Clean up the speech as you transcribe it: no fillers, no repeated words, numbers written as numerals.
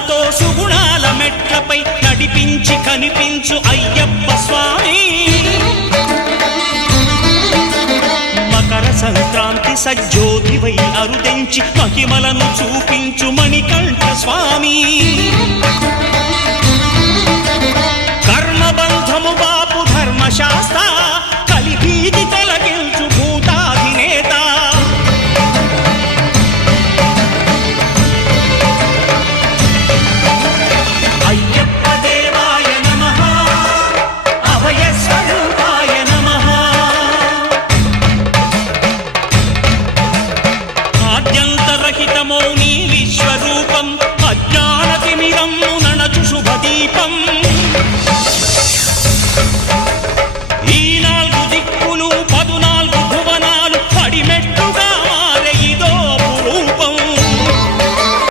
సుగుణాలతో సుగుణాల మెట్లపై నడిపించి కనిపించు అయ్యప్ప స్వామి. మకర సంక్రాంతి సజ్జోతివై అరుదెంచి మహిమలను చూపించు మణికంఠ స్వామి. కర్మబంధము బాపు ధర్మశాస్త్ర